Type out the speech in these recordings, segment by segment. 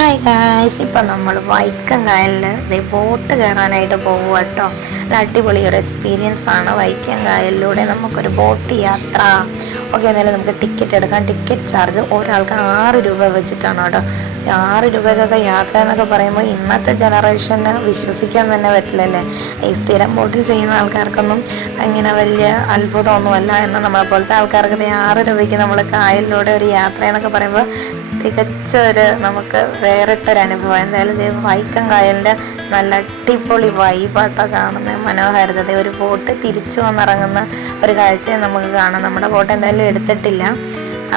Hi guys, ഇപ്പം നമ്മൾ വൈക്കം കായലിൽ ബോട്ട് കയറാനായിട്ട് പോകുക കേട്ടോ. നല്ല അടിപൊളി ഒരു എക്സ്പീരിയൻസ് ആണ് വൈക്കം കായലിലൂടെ നമുക്കൊരു ബോട്ട് യാത്ര. ഓക്കെ, എന്നാലും നമുക്ക് ടിക്കറ്റ് എടുക്കാം. ടിക്കറ്റ് ചാർജ് ഒരാൾക്ക് 6 രൂപ വെച്ചിട്ടാണ് കേട്ടോ. 6 രൂപയ്ക്കൊക്കെ യാത്ര എന്നൊക്കെ പറയുമ്പോൾ ഇന്നത്തെ ജനറേഷന് വിശ്വസിക്കാൻ തന്നെ പറ്റില്ലല്ലേ. ഈ സ്ഥിരം ബോട്ടിൽ ചെയ്യുന്ന ആൾക്കാർക്കൊന്നും അങ്ങനെ വലിയ അത്ഭുതമൊന്നുമല്ല. എന്നാൽ നമ്മളെ പോലത്തെ ആൾക്കാർക്ക് 6 രൂപയ്ക്ക് നമ്മൾ കായലിലൂടെ ഒരു യാത്ര എന്നൊക്കെ പറയുമ്പോൾ തികച്ചൊരു നമുക്ക് വേറിട്ടൊരനുഭവം. എന്തായാലും വൈക്കം കായലിൻ്റെ നല്ല അടിപൊളി വൈബാട്ടോ കാണുന്നത്. മനോഹാരിത, ഒരു ബോട്ട് തിരിച്ചു വന്നിറങ്ങുന്ന ഒരു കാഴ്ചയും നമുക്ക് കാണാം. നമ്മുടെ ബോട്ട് എന്തായാലും എടുത്തിട്ടില്ല.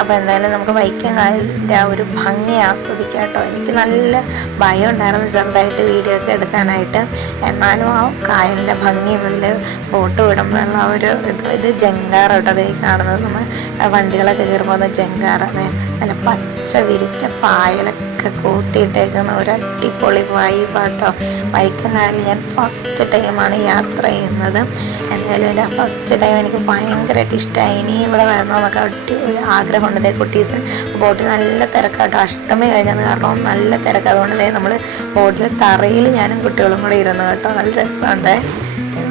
അപ്പോൾ എന്തായാലും നമുക്ക് വൈക്കം കായലിൻ്റെ ആ ഒരു ഭംഗി ആസ്വദിക്കാം കേട്ടോ. എനിക്ക് നല്ല ഭയം ഉണ്ടായിരുന്നു ചെറുതായിട്ട് വീഡിയോ ഒക്കെ എടുക്കാനായിട്ട്. എന്നാലും ആ കായലിൻ്റെ ഭംഗി ഇതിൽ ബോട്ട് വിടുമ്പോഴുള്ള ആ ഒരു ഇത് ജങ്കാർ കേട്ടോ. അതേ കാണുന്നത് നമ്മൾ വണ്ടികളൊക്കെ കയറുമ്പോൾ ജങ്കാർ, അതെ നല്ല പച്ച വിരിച്ച പായലൊക്കെ കൂട്ടിയിട്ടേക്കുന്ന ഒരു അടിപൊളി വൈബാട്ടോ. വൈക്കം കായലിൽ ഞാൻ ഫസ്റ്റ് ടൈമാണ് യാത്ര ചെയ്യുന്നത്. എന്തായാലും എൻ്റെ ഫസ്റ്റ് ടൈം എനിക്ക് ഭയങ്കരമായിട്ട് ഇഷ്ടമായി. ഇനി ഇവിടെ വരണമെന്നൊക്കെ ഒരു ആഗ്രഹമുണ്ട്. കുട്ടീസ് ബോട്ടിൽ നല്ല തിരക്കാട്ടോ. അഷ്ടമി കഴിഞ്ഞത് കാരണം നല്ല തിരക്ക്. അതുകൊണ്ട് നമ്മൾ ബോട്ടിൽ തറയിൽ ഞാനും കുട്ടികളും കൂടെ ഇരുന്നു കേട്ടോ. നല്ല രസമുണ്ട്.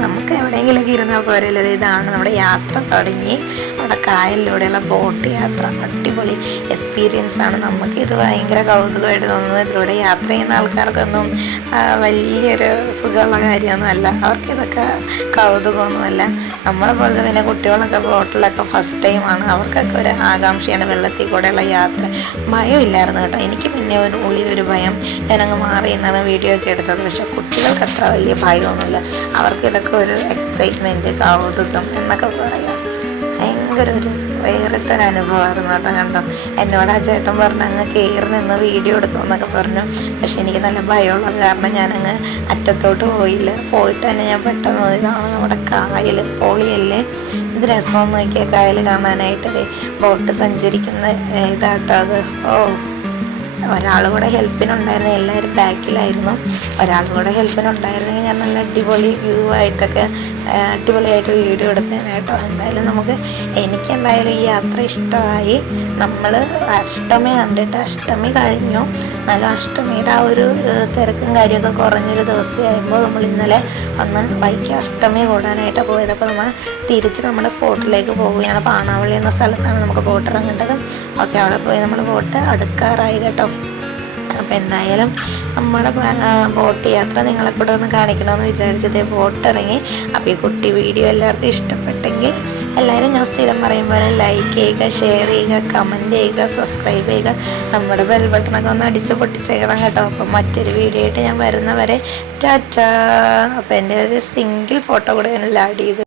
നമുക്ക് എവിടെയെങ്കിലുമൊക്കെ ഇരുന്നാൽ പോരല്ലോ. ഇതാണ് നമ്മുടെ യാത്ര തുടങ്ങി. അവിടെ കായലിലൂടെയുള്ള ബോട്ട് യാത്ര അടിപൊളി എക്സ്പീരിയൻസ് ആണ്. നമുക്കിത് ഭയങ്കര കൗതുകമായിട്ട് തോന്നുന്നു. ഇതിലൂടെ യാത്ര ചെയ്യുന്ന ആൾക്കാർക്കൊന്നും വലിയൊരു സുഖമുള്ള കാര്യമൊന്നുമല്ല. അവർക്കിതൊക്കെ കൗതുകമൊന്നുമല്ല. നമ്മളെ പോലെ പിന്നെ കുട്ടികളൊക്കെ ബോട്ടിലൊക്കെ ഫസ്റ്റ് ടൈമാണ്. അവർക്കൊക്കെ ഒരു ആകാംക്ഷയാണ് വെള്ളത്തിൽ കൂടെയുള്ള യാത്ര. ഭയമില്ലായിരുന്നു കേട്ടോ. എനിക്ക് പിന്നെ ഉള്ളിലൊരു ഭയം. ഞാനങ്ങ് മാറി നിന്നാണ് വീഡിയോ ഒക്കെ എടുത്തത്. പക്ഷേ കുട്ടികൾക്ക് അത്ര വലിയ ഭയമൊന്നുമില്ല. അവർക്ക് ഇതൊക്കെ ഒരു എക്സൈറ്റ്മെൻറ്റ്, കൗതുകം എന്നൊക്കെ പറയാം. ഭയങ്കര ഒരു വേറിട്ടൊരു അനുഭവമായിരുന്നു കേട്ടോ. കണ്ടോ, എന്നോട് ആ ചേട്ടൻ പറഞ്ഞു അങ്ങ് കയറി നിന്ന് വീഡിയോ എടുത്തു എന്നൊക്കെ പറഞ്ഞു. പക്ഷെ എനിക്ക് നല്ല ഭയമുള്ളത് കാരണം ഞാനങ്ങ് അറ്റത്തോട്ട് പോയില്ല. പോയിട്ട് തന്നെ ഞാൻ പെട്ടെന്ന് ഇതാണ് നമ്മുടെ കായൽ, പൊളിയല്ലേ. ഇത് രസമെന്ന് നോക്കിയാൽ കായൽ കാണാനായിട്ട് ബോട്ട് സഞ്ചരിക്കുന്ന ഇതാട്ടോ അത്. ഒരാൾ കൂടെ ഹെൽപ്പിനുണ്ടായിരുന്നു. എല്ലാവരും ബാക്കിലായിരുന്നു. ഒരാൾ കൂടെ ഹെൽപ്പിനുണ്ടായിരുന്നെങ്കിൽ ഞാൻ നല്ല അടിപൊളി വ്യൂ ആയിട്ടൊക്കെ അടിപൊളിയായിട്ട് വീഡിയോ എടുത്തേനെ കേട്ടോ. എന്തായാലും എനിക്കെന്തായാലും ഈ യാത്ര ഇഷ്ടമായി. നമ്മൾ അഷ്ടമി കണ്ടിട്ട് അഷ്ടമി കഴിഞ്ഞു. എന്നാലും അഷ്ടമിയുടെ ആ ഒരു തിരക്കും കാര്യമൊക്കെ കുറഞ്ഞൊരു ദിവസമായപ്പോൾ നമ്മൾ ഇന്നലെ വൈക്കം അഷ്ടമി കൂടാനായിട്ടാണ് പോയത്. അപ്പോൾ നമ്മൾ തിരിച്ച് നമ്മുടെ സ്പോട്ടിലേക്ക് പോവുകയാണ്. പാണാവള്ളി എന്ന സ്ഥലത്താണ് നമുക്ക് ബോട്ട് ഇറങ്ങേണ്ടത്. ഓക്കെ, അവിടെ പോയി നമ്മൾ ബോട്ട് അടുക്കാറായി കേട്ടോ. അപ്പോൾ എന്തായാലും നമ്മുടെ ബോട്ട് യാത്ര നിങ്ങളെ കൂടെ ഒന്ന് കാണിക്കണമെന്ന് വിചാരിച്ചത് ബോട്ട് ഇറങ്ങി. അപ്പോൾ ഈ കുട്ടി വീഡിയോ എല്ലാവർക്കും ഇഷ്ടപ്പെട്ടെങ്കിൽ എല്ലാവരും ഞാൻ സ്ഥിരം പറയുമ്പോൾ ലൈക്ക് ചെയ്യുക, ഷെയർ ചെയ്യുക, കമൻറ്റ് ചെയ്യുക, സബ്സ്ക്രൈബ് ചെയ്യുക. നമ്മുടെ ബെൽ ബട്ടണൊക്കെ ഒന്ന് അടിച്ച് പൊട്ടിച്ചേക്കണം കേട്ടോ. അപ്പം മറ്റൊരു വീഡിയോ ആയിട്ട് ഞാൻ വരുന്നവരെ ടാറ്റാ. അപ്പോൾ എൻ്റെ ഒരു സിംഗിൾ ഫോട്ടോ കൂടെ ഞാൻ ആഡ് ചെയ്ത്